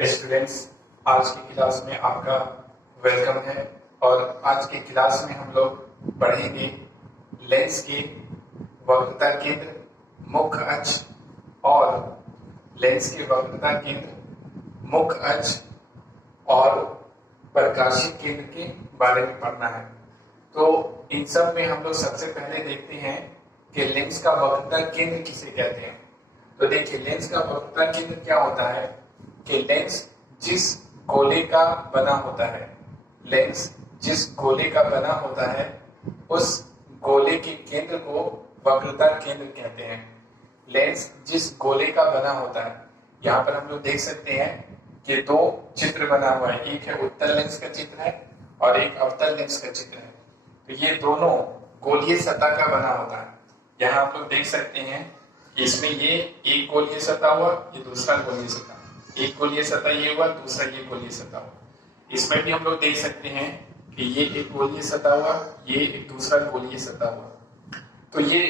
Students, आज की class में आपका वेलकम है। और आज की क्लास में हम लोग पढ़ेंगे लेंस के वक्रता केंद्र, मुख्य अक्ष और लेंस के वक्रता केंद्र, मुख्य अक्ष और प्रकाशिक केंद्र के बारे में पढ़ना है। तो इन सब में हम लोग सबसे पहले देखते हैं कि लेंस का वक्रता केंद्र किसे कहते हैं। तो देखिए, लेंस का वक्रता केंद्र क्या होता है कि लेंस जिस गोले का बना होता है, लेंस जिस गोले का बना होता है उस गोले के केंद्र को वक्रता केंद्र कहते हैं। लेंस जिस गोले का बना होता है, यहाँ पर हम लोग देख सकते हैं कि दो चित्र बना हुआ है, एक है उत्तल लेंस का चित्र है और एक अवतल लेंस का चित्र है। तो ये दोनों गोलीय सतह का बना होता है। यहाँ आप लोग देख सकते हैं इसमें ये एक गोलीय सतह हुआ, ये दूसरा गोलीय सतह, एक गोलीय सतह ये हुआ, दूसरा ये गोलीय सतह हुआ। इसमें भी हम लोग देख सकते हैं कि ये एक गोलीय सतह हुआ, ये एक दूसरा गोलीय सतह हुआ। तो ये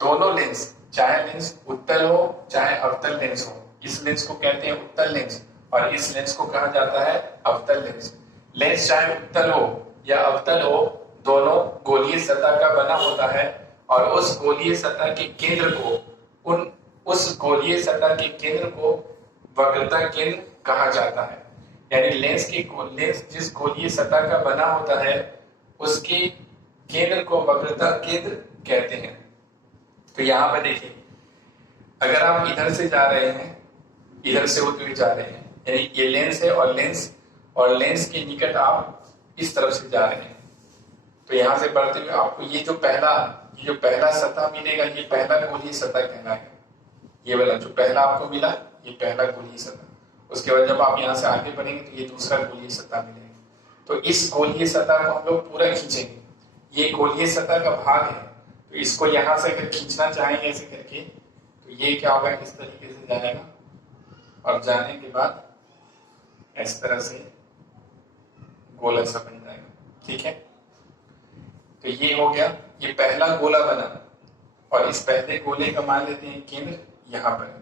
दोनों लेंस, चाहे लेंस उत्तल हो चाहे अवतल लेंस हो, इस लेंस को कहते हैं उत्तल लेंस और इस लेंस को कहा जाता है अवतल लेंस। लेंस चाहे उत्तल हो या अवतल हो, दोनों गोलीय सतह का बना होता है और उस गोलीय सतह के केंद्र को उस गोलीय सतह के केंद्र को वक्रता केंद्र कहा जाता है। यानी लेंस जिस गोलीय सतह का बना होता है उसके केंद्र को वक्रता केंद्र कहते हैं। तो यहाँ पर देखिए, अगर आप इधर से जा रहे हैं, इधर से होते हुए जा रहे हैं, यानी ये लेंस है और लेंस के निकट आप इस तरफ से जा रहे हैं, तो यहाँ से बढ़ते हुए आपको ये जो पहला सतह मिलेगा, ये पहला गोलीय सतह कहलाएगा। ये वाला जो पहला आपको मिला, ये पहला गोलीय सतह। उसके बाद जब आप यहाँ से आगे बढ़ेंगे तो ये दूसरा गोलीय सतह मिलेगा। तो इस गोलीय सतह को हम लोग पूरा खींचेंगे, ये गोलीय सतह का भाग है। तो इसको यहाँ से अगर खींचना चाहेंगे ऐसे करके, तो ये क्या होगा, इस तरीके से जाएगा और जाने के बाद इस तरह से गोला सा बन जाएगा। ठीक है, तो ये हो गया, ये पहला गोला बना और इस पहले गोले का मान लेते हैं केंद्र यहां पर।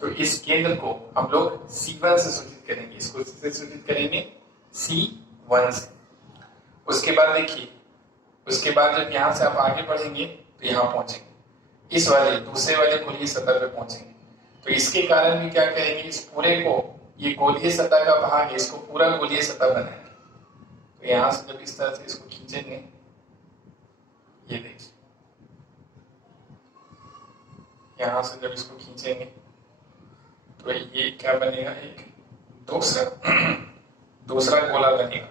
तो इस केंद्र को हम लोग C1 से सूचित करेंगे, इसको इससे सूचित करेंगे C1 से। उसके बाद देखिए, उसके बाद जब यहां से आप आगे बढ़ेंगे तो यहां पहुंचेंगे, इस वाले दूसरे वाले गोलीय सतह पे पहुंचेंगे। तो इसके कारण भी क्या करेंगे, इस पूरे को, ये गोलीय सतह का भाग है, इसको पूरा गोलीय सतह बनाएंगे। तो यहां से जब इस तरह से इसको खींचेंगे, ये देखिए, यहां से जब इसको खींचेंगे तो ये क्या बनेगा, एक दूसरा गोला बनेगा।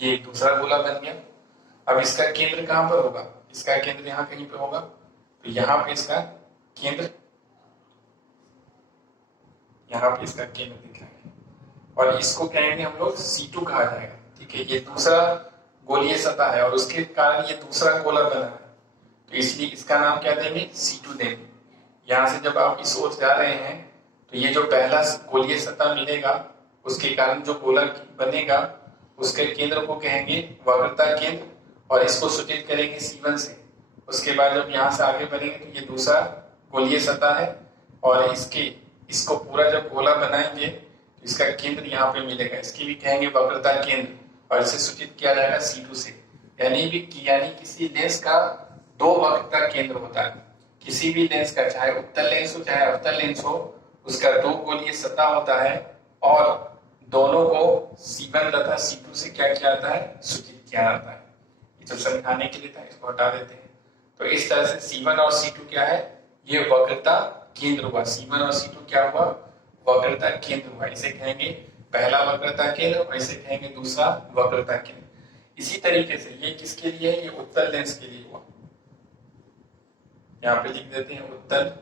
ये एक दूसरा गोला बन गया। अब इसका केंद्र कहां पर होगा, इसका केंद्र यहां कहीं पे होगा। तो यहाँ पे इसका केंद्र दिखाएंगे और इसको कहेंगे हम लोग C2 कहा जाएगा। ठीक है, ये दूसरा गोलीय सतह है और उसके कारण ये दूसरा गोला बना है, तो इसलिए इसका नाम क्या देंगे, C2 देंगे। यहाँ से जब आप इस ओर जा रहे हैं तो ये जो पहला गोलीय सतह मिलेगा उसके कारण जो गोला बनेगा उसके केंद्र को कहेंगे वक्रता केंद्र और इसको सूचित करेंगे C1 से। उसके बाद जब यहाँ से आगे बढ़ेंगे तो ये दूसरा गोलीय सतह है और इसको पूरा जब गोला बनाएंगे तो इसका केंद्र यहाँ पे मिलेगा, इसकी भी कहेंगे वक्रता केंद्र और इसे सूचित किया जाएगा C2 से। यानी किसी लेंस का दो वक्रता केंद्र होता है। किसी भी लेंस का, चाहे उत्तल लेंस हो चाहे अवतल लेंस हो, उसका दो गोलीय सतह होता है और दोनों को C1 तथा C2 से क्या किया जाता है, सूचित किया जाता है। ये तो समझाने के लिए था, इसको हटा देते हैं। तो इस तरह से C1 और C2 क्या है, ये वक्रता केंद्र हुआ। C1 और C2 क्या हुआ, वक्रता केंद्र हुआ। इसे कहेंगे पहला वक्रता केंद्र और इसे कहेंगे दूसरा वक्रता केंद्र। इसी तरीके से ये किसके लिए है, ये उत्तल लेंस के लिए हुआ। यहाँ पे लिख देते हैं उत्तल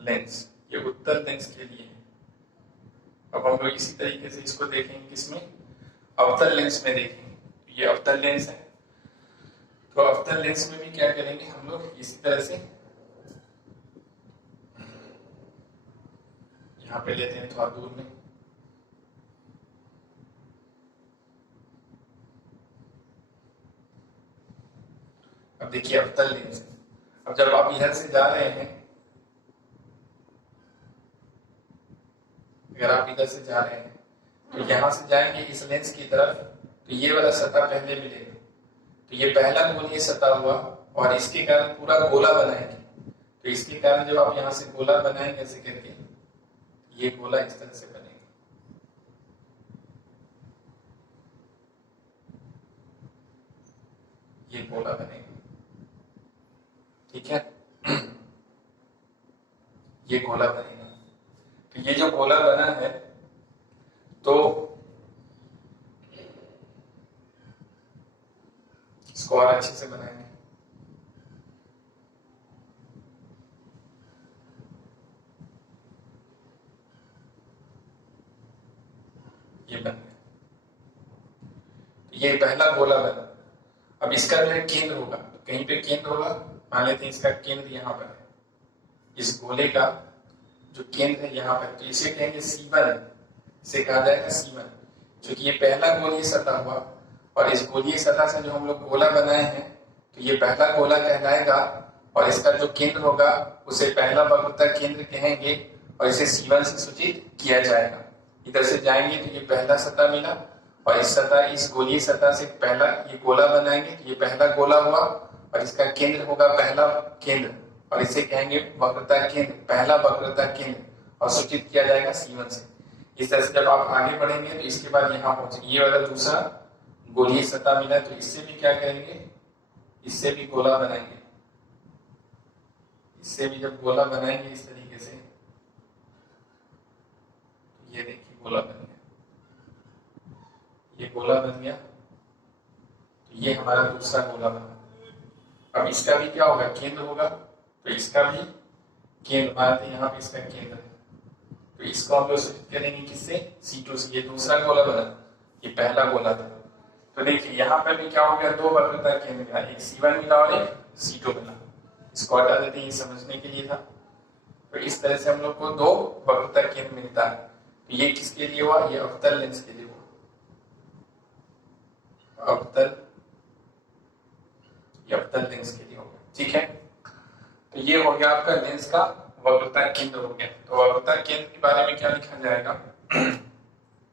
लेंस, ये उत्तल लेंस के लिए है। अब हम लोग इसी तरीके से इसको देखेंगे, किसमें, अवतल लेंस में देखेंगे। ये अवतल लेंस है, तो अवतल लेंस में भी क्या करेंगे हम लोग, इसी तरह से यहाँ पे लेते हैं थोड़ा दूर में। अब देखिए अवतल लेंस, अब जब आप इधर से जा रहे हैं अगर आप इधर से जा रहे हैं तो यहाँ से जाएंगे इस लेंस की तरफ, तो ये वाला सतह पहले मिलेगा, तो ये पहला गोलीय सतह हुआ, और इसके कारण पूरा गोला बनाएंगे। तो इसके कारण जब आप यहाँ से गोला बनाएंगे ऐसे करके, ये गोला इस तरह से बनेगा, ये गोला बनेगा, ठीक है। ये गोला बनेगा। तो ये जो गोला बना है, तो इसको और अच्छे से बनाएंगे। ये बन गया, ये पहला गोला बना। अब इसका जो है केंद्र होगा, कहीं पे केंद्र होगा, मान लेते हैं इसका केंद्र यहाँ पर है, इस गोले का जो केंद्र है यहाँ पर, तो इसे कहेंगे C1, इसे कहा जाएगा C1, क्योंकि ये पहला गोलीय सतह हुआ, और इस गोलीय सतह से जो हम लोग गोला बनाए हैं, तो ये पहला गोला कहलाएगा, और इसका जो केंद्र होगा उसे पहला वक्रता केंद्र कहेंगे, और इसे C1 से सूचित किया जाएगा। इधर से जाएंगे तो ये पहला सतह मिला, और इस सतह, इस गोलीय सतह से पहला ये गोला बनाएंगे, तो ये पहला गोला हुआ, और इसका केंद्र होगा पहला केंद्र, और इसे कहेंगे वक्रता केंद्र, पहला वक्रता केंद्र, और सूचित किया जाएगा C1 से। इस तरह से जब आप आगे बढ़ेंगे तो इसके बाद यहाँ पहुंचेंगे, ये वाला दूसरा गोलीय सतह मिला, तो इससे भी क्या करेंगे, इससे भी गोला बनाएंगे, इससे भी जब गोला बनाएंगे इस तरीके से, ये देखिए गोला बन गया, ये गोला बन गया, तो ये हमारा दूसरा गोला बना। अब इसका भी क्या होगा, केंद्र होगा, तो इसका भी केंद्र, मानते हैं यहाँ पे इसका केंद्र है, तो इसको हम लोग सूचित करेंगे किससे, C2 से। ये दूसरा गोला बना, ये पहला गोला था। तो देखिए यहाँ पर भी क्या हो गया, दो वक्रता केंद्र मिला, एक C1 मिला और एक C2 मिला। इसको हटा देते हैं, ये समझने के लिए था। तो इस तरह से हम लोग को दो वक्रता केंद्र मिलता है। तो ये किसके लिए हुआ, ये अवतल लेंस के लिए हुआ, अवतल, ये अवतल लेंस के लिए होगा, ठीक है। तो ये हो गया आपका लेंस का वक्रता केंद्र हो गया। तो वक्रता केंद्र के बारे में क्या लिखा जाएगा,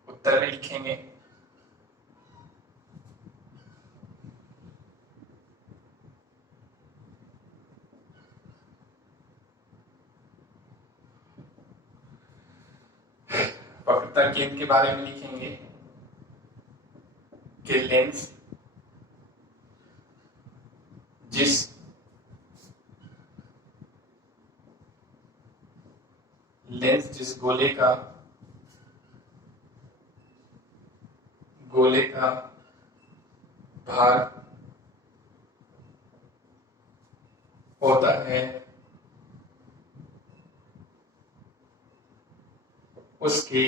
उत्तर में लिखेंगे वक्रता केंद्र के बारे में लिखेंगे कि लेंस जिस गोले का भार होता है उसके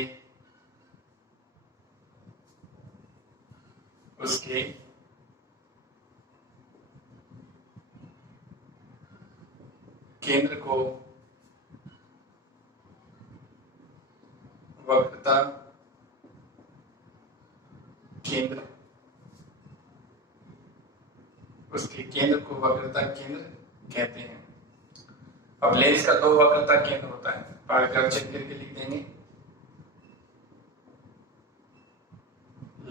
केंद्र को वक्रता केंद्र, उसके केंद्र को वक्रता केंद्र कहते हैं। अब लेंस का दो वक्रता केंद्र होता है, पारगम चेक करके लिख देंगे,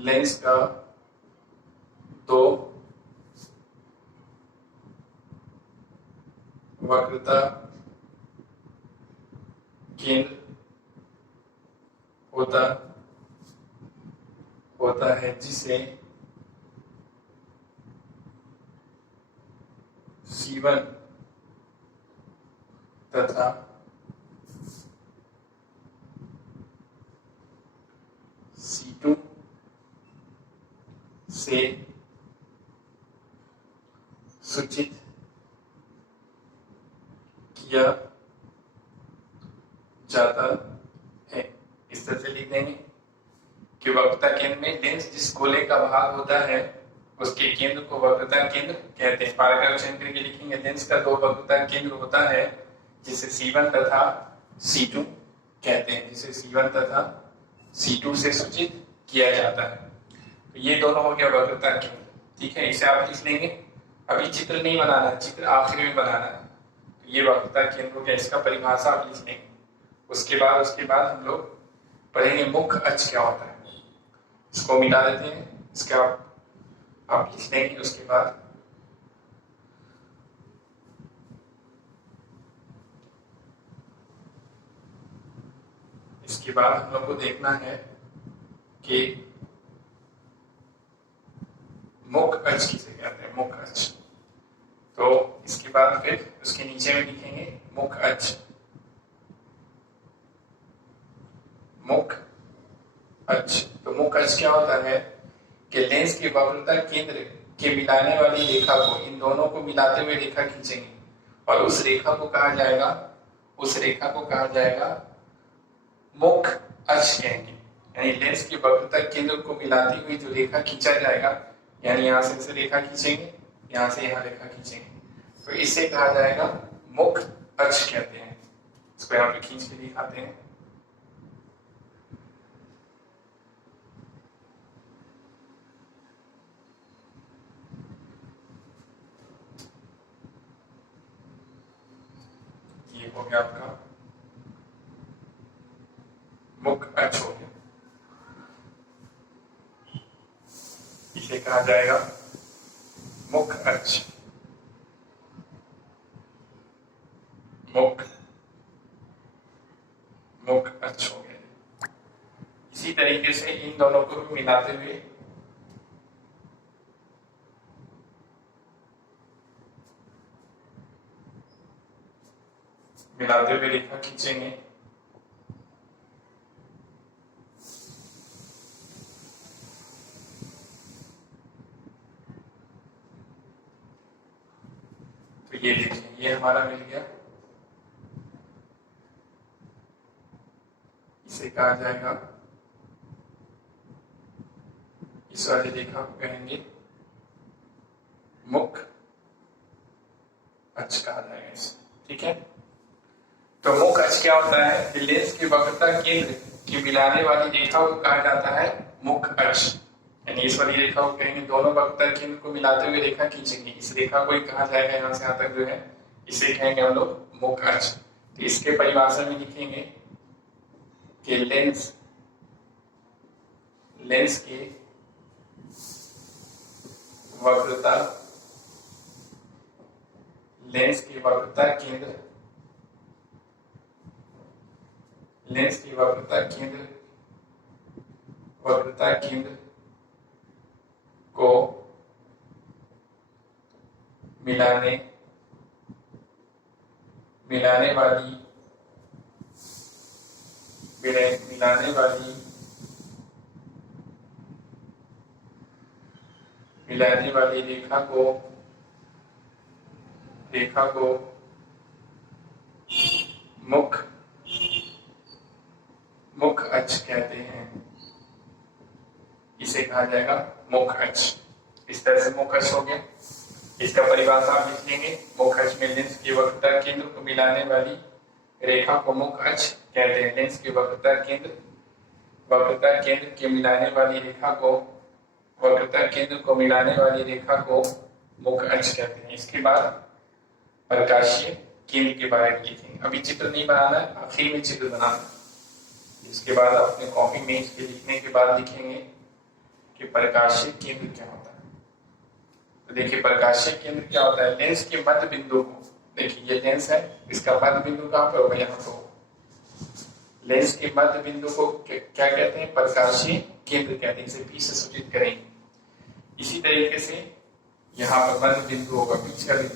लेंस का दो वक्रता केंद्र होता है जिसे C1 तथा C2 से सूचित किया जाता है। इस तरह से लिख देंगे कि वक्रता केंद्र में लेंस जिस गोले का भाग होता है उसके केंद्र को वक्रता केंद्र कहते हैं। पारगम चिन्ह करके लिखेंगे, लेंस का दो वक्रता केंद्र होता है जिसे C1 तथा C2 कहते हैं, जिसे C1 तथा C2 से सूचित किया जाता है। तो ये दोनों हो गया वक्रता केंद्र, ठीक है। इसे आप लिख लेंगे, अभी चित्र नहीं बनाना है, चित्र आखिर में बनाना है। तो ये वक्रता केंद्र हो गया, इसका परिभाषा आप लिख लेंगे। उसके बाद हम लोग पढ़ेंगे मुख्य अक्ष क्या होता है। इसको मिटा देते हैं, इसका आप लिख लेंगे। उसके बाद हम लोग को देखना है कि मुख्य अक्ष किसे कहते हैं, मुख्य अक्ष। तो इसके बाद फिर उसके नीचे में लिखेंगे मुख्य अक्ष। मुख्य अक्ष, तो मुख्य अक्ष क्या होता है कि लेंस की वक्रता केंद्र के मिलाने वाली रेखा को, इन दोनों को मिलाते हुए रेखा खींचेंगे और उस रेखा को कहा जाएगा मुख्य अक्ष कहेंगे। यानी लेंस की वक्रता केंद्र को मिलाती हुई जो रेखा खींचा जाएगा, यानी यहां से रेखा खींचेंगे, यहां से यहां रेखा खींचेंगे, तो इसे कहा जाएगा मुख्य अक्ष कहते हैं। इसको यहां पे खींच के दिखाते हैं। ये हो गया आपका मुख्य अक्ष हो गया। इसे कहा जाएगा मुख्य अक्ष। मुख्य अक्ष हो गया। इसी तरीके से इन दोनों को भी मिलाते हुए रेखा खींचेंगे। तो ये देखिए, ये हमारा मिल गया। इसे कहा जाएगा, इस वाली रेखा को कहेंगे मुख्य अक्ष कहा जाएगा इसे। ठीक है, तो मुख्य अक्ष क्या होता है कि लेंस की वक्रता केंद्र की मिलाने वाली रेखा को कहा जाता है मुख्य अक्ष। यानी इस वाली रेखा को कहेंगे, दोनों वक्रता केंद्र को मिलाते हुए रेखा खींचेंगे, इस रेखा को ही कहा जाएगा, यहाँ से यहाँ तक जो है इसे कहेंगे हम लोग मुख्य अक्ष। तो इसके परिभाषा में लिखेंगे कि लेंस की वक्रता केंद्र को मिलाने वाली रेखा को मुख्य अक्ष कहते हैं। इसे कहा जाएगा मुख्य अक्ष। इस तरह से मुख्य अक्ष हो गया। इसका परिभाषा आप लिख लेंगे। मुख्य अक्ष में लेंस की वक्रता केंद्र को मिलाने वाली रेखा को मुख्य अक्ष कहते हैं। लेंस की वक्रता केंद्र के मिलाने वाली रेखा को मुख्य अक्ष कहते हैं। इसके बाद प्रकाशीय केंद्र के बारे में लिखेंगे। अभी चित्र नहीं बनाना है, आखिर में चित्र बनाना है। इसके बाद अपने कॉपी में इसके लिखने के बाद लिखेंगे कि प्रकाशीय केंद्र क्या होता है। तो देखिए, प्रकाशीय केंद्र क्या होता है, लेंस के मध्य बिंदु को, देखिए ये लेंस है, इसका मध्य बिंदु कहाँ पे होगा, यहाँ पे होगा। लेंस के मध्य बिंदु को क्या कहते हैं, प्रकाशीय केंद्र कहते हैं। इसे पी से सूचित करेंगे। इसी तरीके से यहाँ पर मध्य बिंदु होगा, बीच का बिंदु,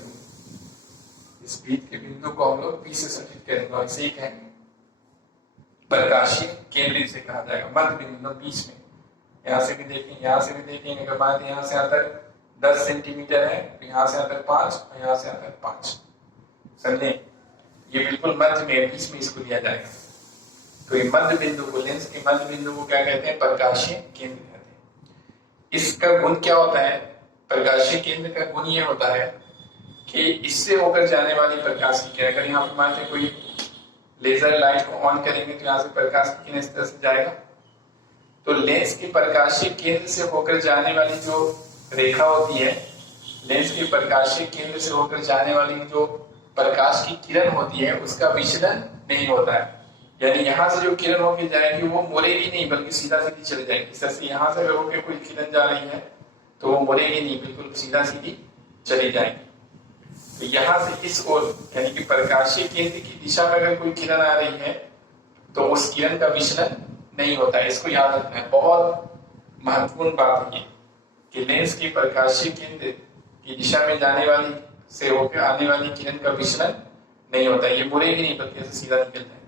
इस बीच के बिंदु को हम लोग पी से सूचित करेंगे और इसे कहेंगे प्रकाशीय केंद्र। इसे कहा जाएगा मध्य बिंदु, बीच में। यहाँ से भी देखेंगे, अगर मान यहाँ से यहाँ तक 10 सेंटीमीटर है, तो यहाँ से यहाँ तक 5 और यहाँ से यहाँ तक 5, समझे। ये बिल्कुल मध्य में, बीच में इसको दिया जाएगा। तो ये मध्य बिंदु को, लेंस के मध्य बिंदु को क्या कहते हैं, प्रकाशीय केंद्र कहते हैं। इसका गुण क्या होता है, प्रकाशीय केंद्र का गुण ये होता है कि इससे होकर जाने वाली प्रकाश की किरण, अगर यहाँ पर मान लीजिए कोई लेजर लाइट को ऑन करेंगे तो यहाँ से प्रकाश की किरण इस तरह से जाएगा। तो लेंस के प्रकाशीय केंद्र से होकर जाने वाली जो रेखा होती है, लेंस के प्रकाशीय केंद्र से होकर जाने वाली जो प्रकाश की किरण होती है, उसका विचलन नहीं होता है। यानी यहाँ से जो किरण होके जाएगी वो मुड़ेगी नहीं, बल्कि सीधा सीधी चली जाएगी। इस तरह से यहाँ से होके कोई किरण जा रही है तो वो मुड़ेगी नहीं, बिल्कुल सीधा सीधी चली जाएगी। तो यहाँ से इस ओर यानी कि प्रकाशीय केंद्र की दिशा में अगर कोई किरण आ रही है तो उस किरण का विचलन नहीं होता है। इसको याद रखना है, बहुत महत्वपूर्ण बात है कि लेंस की प्रकाशीय केंद्र की दिशा में जाने वाली से होकर आने वाली किरण का विचलन नहीं होता है। ये मुड़ेगी नहीं, बल्कि ऐसे सीधा निकल जाए।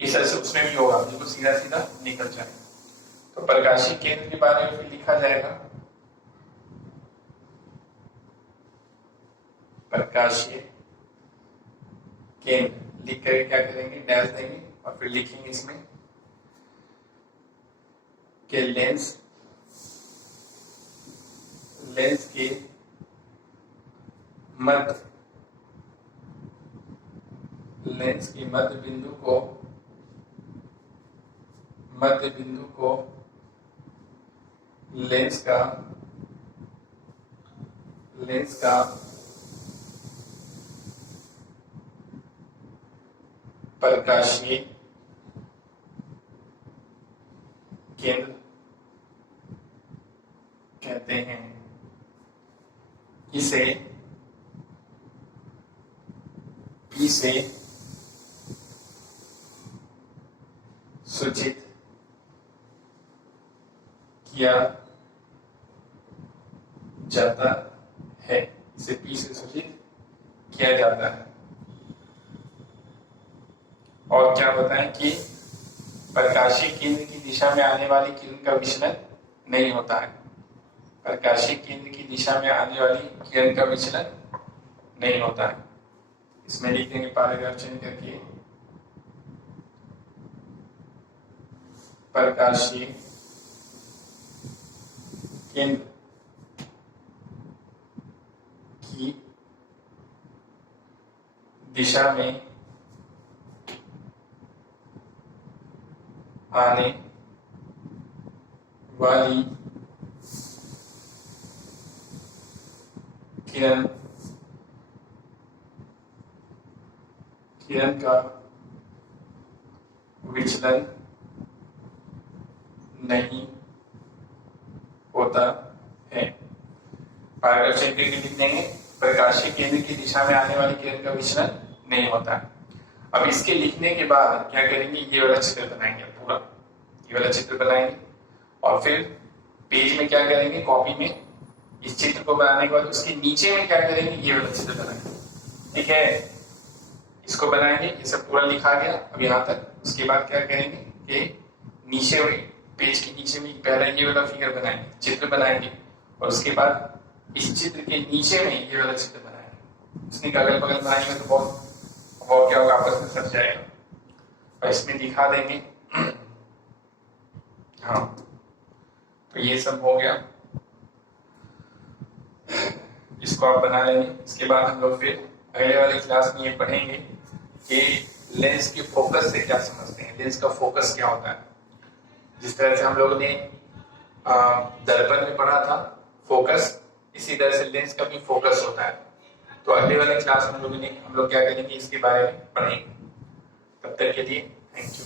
इस तरह से उसमें भी होगा, बिल्कुल सीधा सीधा निकल जाए। तो प्रकाशीय केंद्र के बारे में फिर लिखा जाएगा, प्रकाशीय केंद्र लिख कर क्या करेंगे, डैश देंगे और फिर लिखेंगे इसमें कि लेंस के मध्य बिंदु को लेंस का प्रकाशीय केंद्र कहते हैं। इसे P से सूचित किया जाता है। इसे P से सूचित किया जाता है। और क्या बताएं कि प्रकाशीय केंद्र की दिशा में आने वाली किरण का विचलन नहीं होता है। प्रकाशीय केंद्र की दिशा में आने वाली किरण का विचलन नहीं होता है। इसमें लिखेंगे पैराग्राफ चेंज करके, प्रकाशीय केंद्र की दिशा में आने वाली किरण का विचलन नहीं होता है। पैराग्राफ चेंज करके लिख देंगे, प्रकाशीय केंद्र की दिशा में आने वाली किरण का विचलन नहीं होता है। अब इसके लिखने के बाद क्या करेंगे, ये वाला चित्र बनाएंगे, पूरा ये वाला चित्र बनाएंगे और फिर पेज में क्या करेंगे, कॉपी में इस चित्र को बनाने के बाद उसके नीचे में क्या करेंगे, ये वाला चित्र बनाएंगे। ठीक है, इसको बनाएंगे, ये सब पूरा लिखा गया अब यहाँ तक। उसके बाद क्या करेंगे कि नीचे में, पेज के नीचे में पहले ये वाला फिगर बनाएंगे, चित्र बनाएंगे और उसके बाद इस चित्र के नीचे में ये वाला चित्र बनाएंगे। उसके अगल बगल बनाएंगे तो बहुत क्या होगा, आपस में सट जाएगा और इसमें दिखा देंगे। हाँ, तो ये सब हो गया, इसको आप बना लेंगे। इसके बाद हम लोग फिर अगले वाले क्लास में ये पढ़ेंगे कि लेंस के फोकस से क्या समझते हैं, लेंस का फोकस क्या होता है। जिस तरह से हम लोगों ने दर्पण में पढ़ा था फोकस, इसी तरह से लेंस का भी फोकस होता है। तो अगले वाले क्लास में हम लोग क्या करेंगे, इसके बारे में पढ़ेंगे। तब तक के लिए थैंक यू।